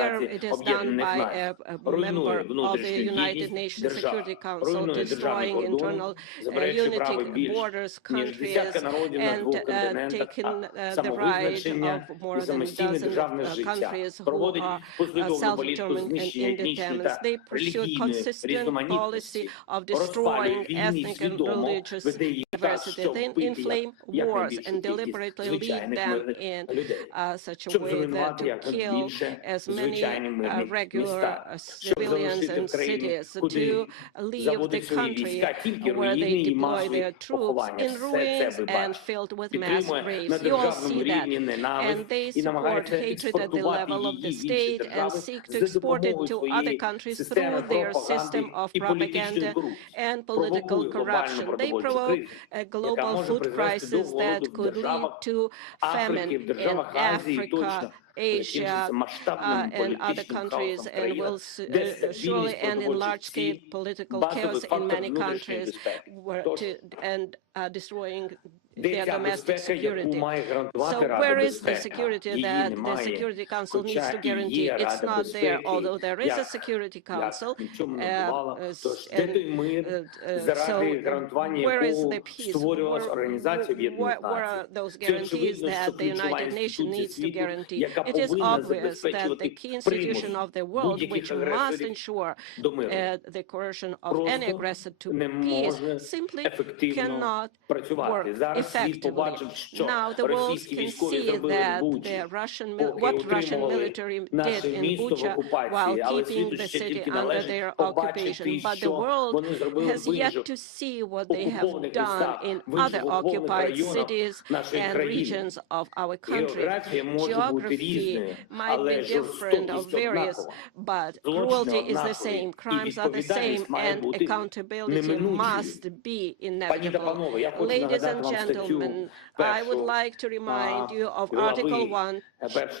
here it is done by a member of the United Nations Security Council, destroying internal unity, borders, countries, and taking the right of more than a dozen countries who are self-determined and independent. They pursued consistent policy of destroying ethnic and religious diversity. They inflame wars and deliberately lead them in such a way that to kill as many regular civilians and cities, to leave the country where they deploy their troops in ruins and filled with mass graves. You all see that. And they support hatred at the level of the state and seek to export it to other countries through their system of propaganda and political corruption. They provoke a global food crisis that could lead to famine in Africa, Asia, and other countries, and will surely end in large-scale political chaos in many countries, and destroying their domestic security. So where is the security that the Security Council needs to guarantee? It's not there, although there is a Security Council. So where is the peace? Where are those guarantees that the United Nations needs to guarantee? It is obvious that the key institution of the world, which must ensure the coercion of any aggressor to peace, simply cannot work effectively. Now the world can see that what Russian military did in Bucha while keeping the city under their occupation. But the world has yet to see what they have done in other occupied cities and regions of our country. Geography might be different or various, but cruelty is the same, crimes are the same, and accountability must be inevitable. Ladies and gentlemen, I would like to remind you of Article 1,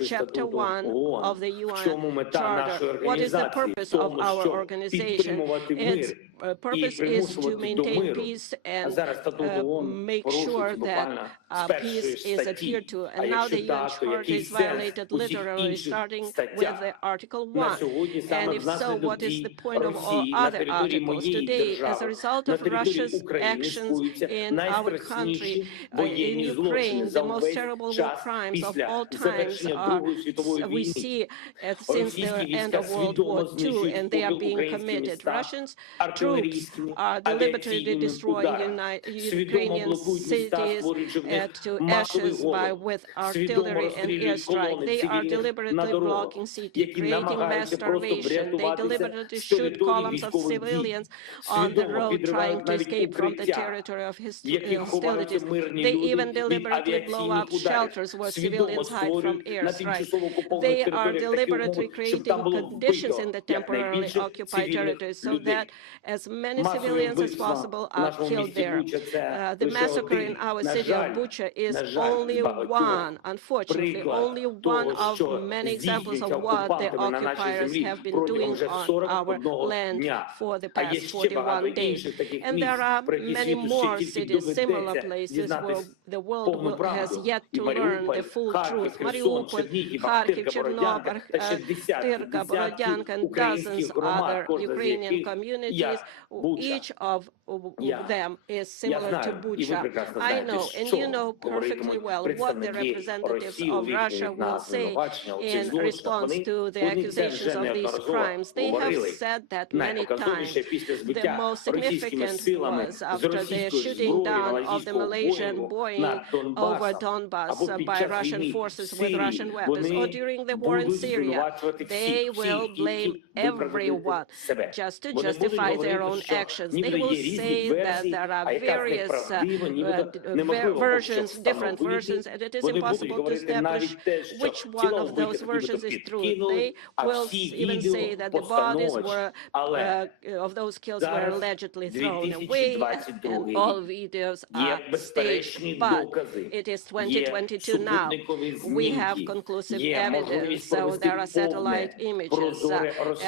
Chapter 1 of the UN Charter. What is the purpose of our organization? Its purpose is to maintain peace and make sure that peace is adhered to. And now the UN Charter is violated literally, starting with the Article 1. And if so, what is the point of all other articles? Today, as a result of Russia's actions in our country, in Ukraine, the most terrible war crimes of all times we see since the end of World War II, and they are being committed. Russians troops are deliberately destroying Ukrainian cities to ashes with artillery and airstrike. They are deliberately blocking cities, creating mass starvation. They deliberately shoot columns of civilians on the road trying to escape from the territory of hostilities. They even deliberately blow up shelters where civilians hide from airstrikes. They are deliberately creating conditions in the temporarily occupied territories so that as many civilians as possible are killed there. The massacre in our city of Bucha is only one, unfortunately, only one of many examples of what the occupiers have been doing on our land for the past 41 days. And there are many more cities, similar places where the world has yet to learn the full truth. Mariupol, Kharkiv, Chernobyl, Tyrka, Borodyanka, and dozens other Ukrainian communities, each of them is similar to Bucha. I know, and you know perfectly well what the representatives of Russia will say in response to the accusations of these crimes. They have said that many times. The most significant was after the shooting down of the Malaysian Boeing over Donbass by Russian forces with Russian weapons, or during the war in Syria. They will blame everyone just to justify their own actions. They will say that there are various versions, different versions, and it is impossible to establish which one of those versions is true. They will even say that the bodies of those kills were allegedly thrown away, and all videos are staged. but it is 2022 now. We have conclusive evidence, so there are satellite images.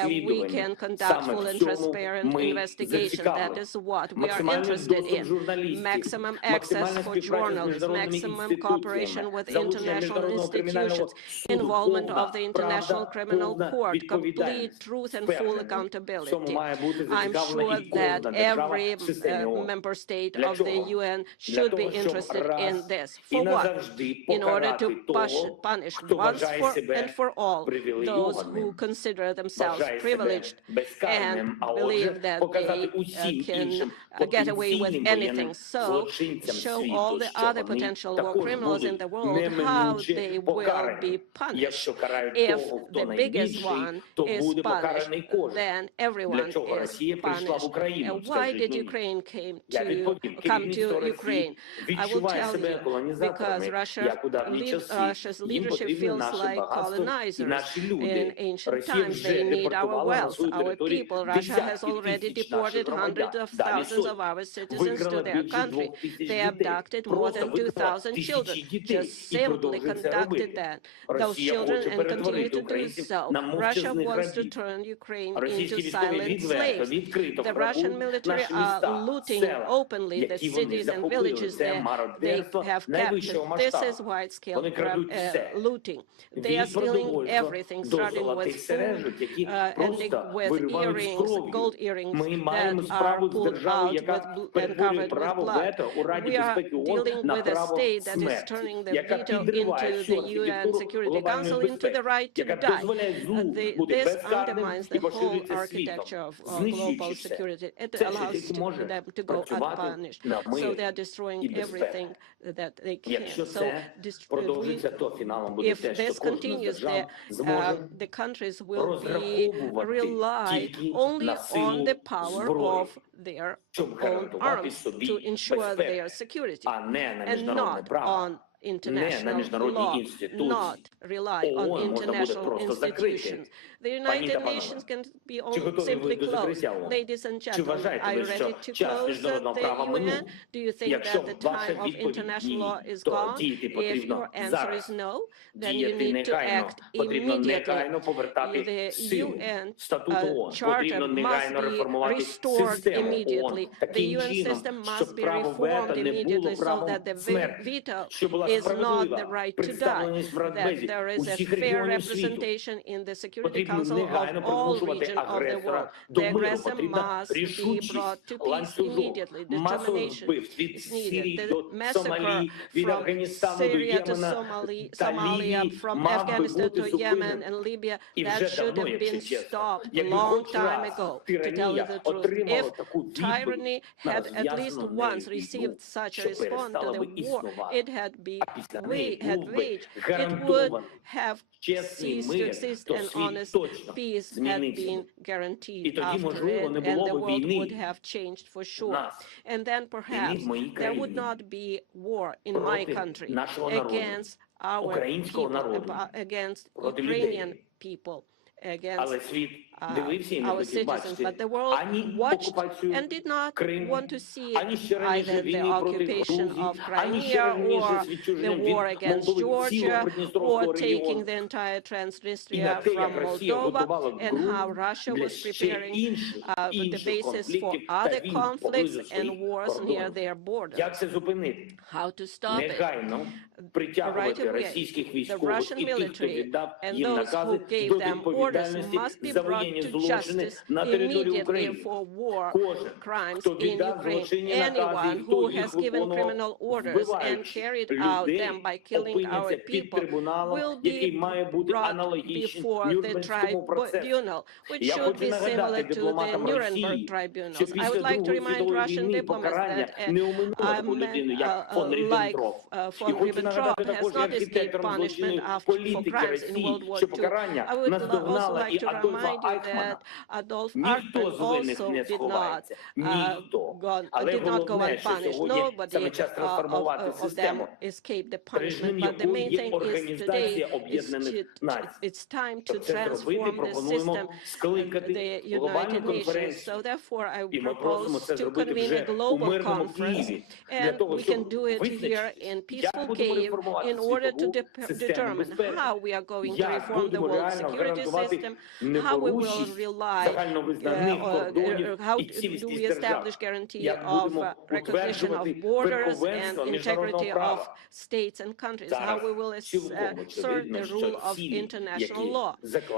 We can conduct full and transparent investigation. That is what we are interested in. Maximum access for journalists, maximum cooperation with international institutions, involvement of the International Criminal Court, complete truth and full accountability. I'm sure that every member state of the UN should be interested in this. For what? In order to punish once and for all those who consider themselves privileged and believe that they can get away with anything. So show all the other potential war criminals in the world how they will be punished. If the biggest one is punished, then everyone is punished. Why did Ukraine come to Ukraine? I will tell you, because Russia's leadership feels like colonizers. In ancient times, they need our wealth, our people. Russia has already deported hundreds of thousands of our citizens to their country. They abducted more than 2,000 children, just simply conducted those children and continue to do so. Russia wants to turn Ukraine into silent slaves. The Russian military are looting openly the cities and villages that they have captured. This is wide-scale looting. They are stealing everything, starting with food, ending with earrings, gold earrings that are pulled out and covered with blood. We are dealing with a state that is turning the veto into the UN Security Council into the right to die. This undermines the whole architecture of global security. It allows them to go unpunished. So they are destroying everything that they can. So if this continues, the countries will rely only on the power of their own arms to ensure their security, and not on international law, not rely on international institutions. The United Nations can be simply closed. Ladies and gentlemen, are you ready to close the UN? Do you think that the time of international law is gone? If your answer is no, then you need to act immediately. The UN Charter must be restored immediately. The UN system must be reformed immediately so that the veto is not the right to die, that there is a fair representation in the Security Council of all regions of the world. The aggressor must be brought to peace immediately. Determination is needed. The massacre from Syria to Somalia, from Afghanistan to Yemen and Libya, that should have been stopped a long time ago, to tell you the truth. If tyranny had at least once received such a response to the war it had waged, it would have ceased to exist, and honest peace had been guaranteed after it, and the world would have changed for sure. And then perhaps there would not be war in my country against our people, against Ukrainian people, against our citizens, but the world watched and did not want to see either the occupation of Crimea or the war against Georgia or taking the entire Transnistria from Moldova, and how Russia was preparing the basis for other conflicts and wars near their borders. How to stop it? Right away, the Russian military and those who gave them orders must be brought to justice immediately for war crimes in Ukraine. Anyone who has given criminal orders and carried out them by killing our people will be brought before the tribunal, which should be similar to the Nuremberg tribunals. I would like to remind Russian diplomats that a man like von Ribbentrop has not escaped punishment for crimes in World War II. I would also like to remind you that Adolf Eichmann also did not go unpunished. Nobody of them escaped the punishment. But the main thing is today it's time to transform the system, the United Nations. So therefore, I propose to convene a global conference, and we can do it here in peaceful Kyiv in order to determine how we are going to reform the world security system, how we will rely, how do we establish guarantee of recognition of borders and integrity of states and countries, how we will assert the rule of international law.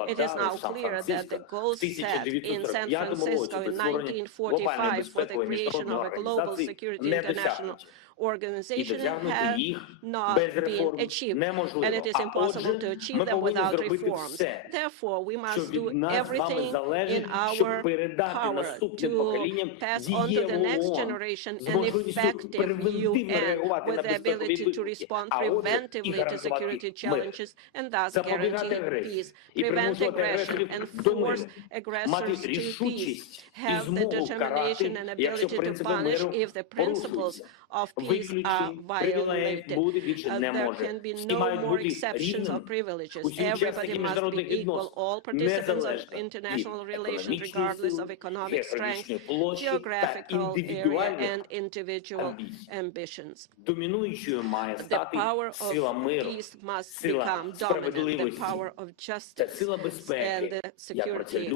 It is now clear that the goals set in San Francisco in 1945 for the creation of a global security international organization have not been achieved, and it is impossible to achieve them without reforms. Therefore, we must do everything in our power to pass on to the next generation an effective UN with the ability to respond preventively to security challenges and thus guarantee peace, prevent aggression, and force aggressors to peace, have the determination and ability to punish if the principles of peace are violated. There can be no more exceptions or privileges. Everybody must be equal. All participants of international relations, regardless of economic strength, geographical area, and individual ambitions. The power of peace must become dominant. The power of justice and the security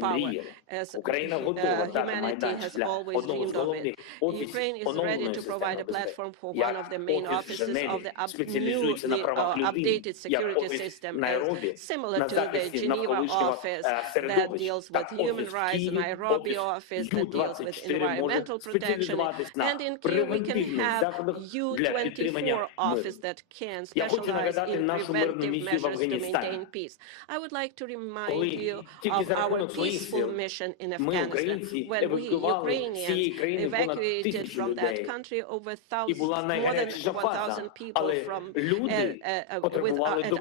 power, as humanity has always dreamed of it. Ukraine is ready to provide a platform for one of the main offices of the newly updated security system, similar to the Geneva office that deals with human rights, the Nairobi office that deals with environmental protection, and in Kyiv we can have U24 office that can specialize in preventive measures to maintain peace. I would like to remind you of our peaceful mission in Afghanistan, when we Ukrainians evacuated from that country over more than 1,000 people from at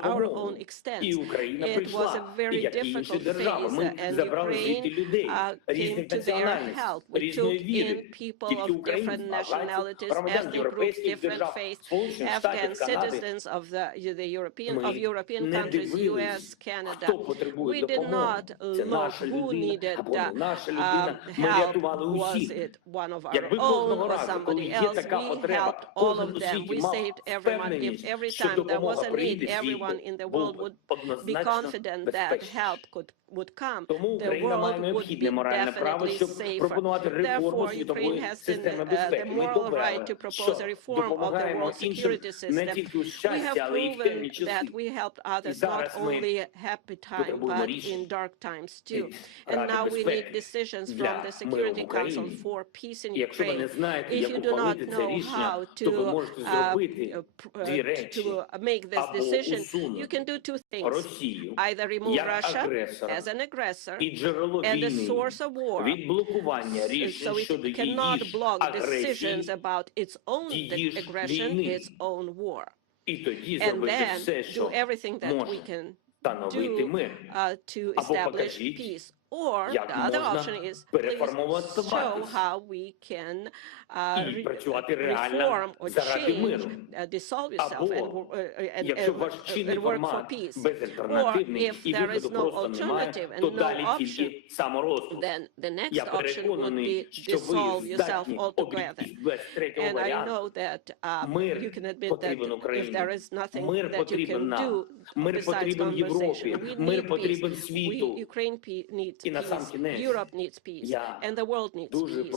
our own extent. It was a very difficult phase, and Ukraine came to their help. We took in people of different nationalities, ethnic groups, different faiths, Afghan citizens of European countries, US, Canada. We did not look who needed help. Was it one of our own or somebody else? We helped all of them. We saved everyone. If every time there was a need, everyone in the world would be confident that help would come, the world would be definitely safer. Therefore, Ukraine has the moral right to propose a reform of the world security system. We have proven that we helped others not only happy time, but in dark times too. And now we need decisions from the Security Council for peace in Ukraine. If you do not know how to make this decision, you can do two things. Either remove Russia as an aggressor and a source of war, so it cannot block decisions about its own aggression, its own war, and then do everything that we can do to establish peace. Or the other option is, please show how we can reform or change, dissolve yourself and work for peace. Or if there is no alternative and no option, then the next option would be dissolve yourself altogether. And I know that you can admit that if there is nothing that you can do besides conversation, we need peace. Ukraine needs peace, Europe needs peace, and the world needs peace.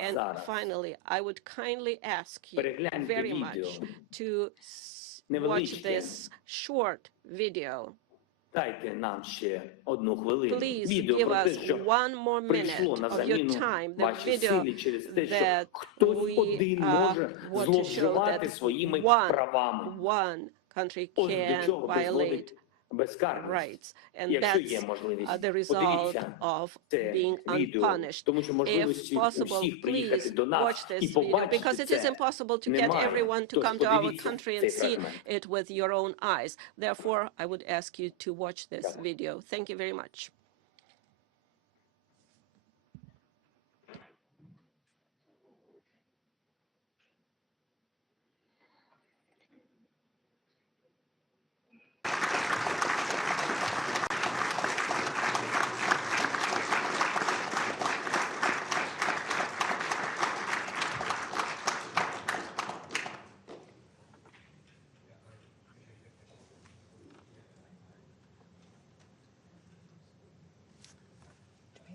And finally, I would kindly ask you very much to watch this short video. Please give us 1 more minute of your time, the video that we want to show that one country can violate rights. And that's the result of being unpunished. If possible, please watch this video, because it is impossible to get everyone to come to our country and see it with your own eyes. Therefore, I would ask you to watch this video. Thank you very much.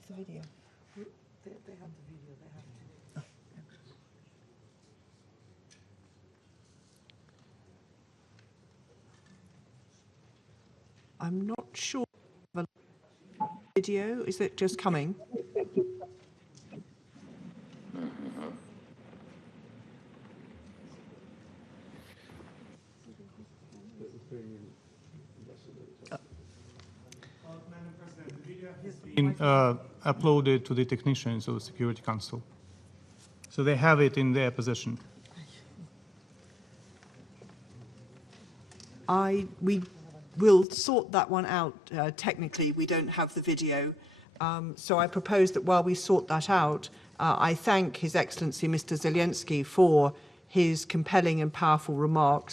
The video. They have the video. They have it. I'm not sure. The video, is it just coming? Uploaded to the technicians of the Security Council. So they have it in their possession. We will sort that one out. Technically, we don't have the video. So I propose that while we sort that out, I thank His Excellency Mr. Zelensky for his compelling and powerful remarks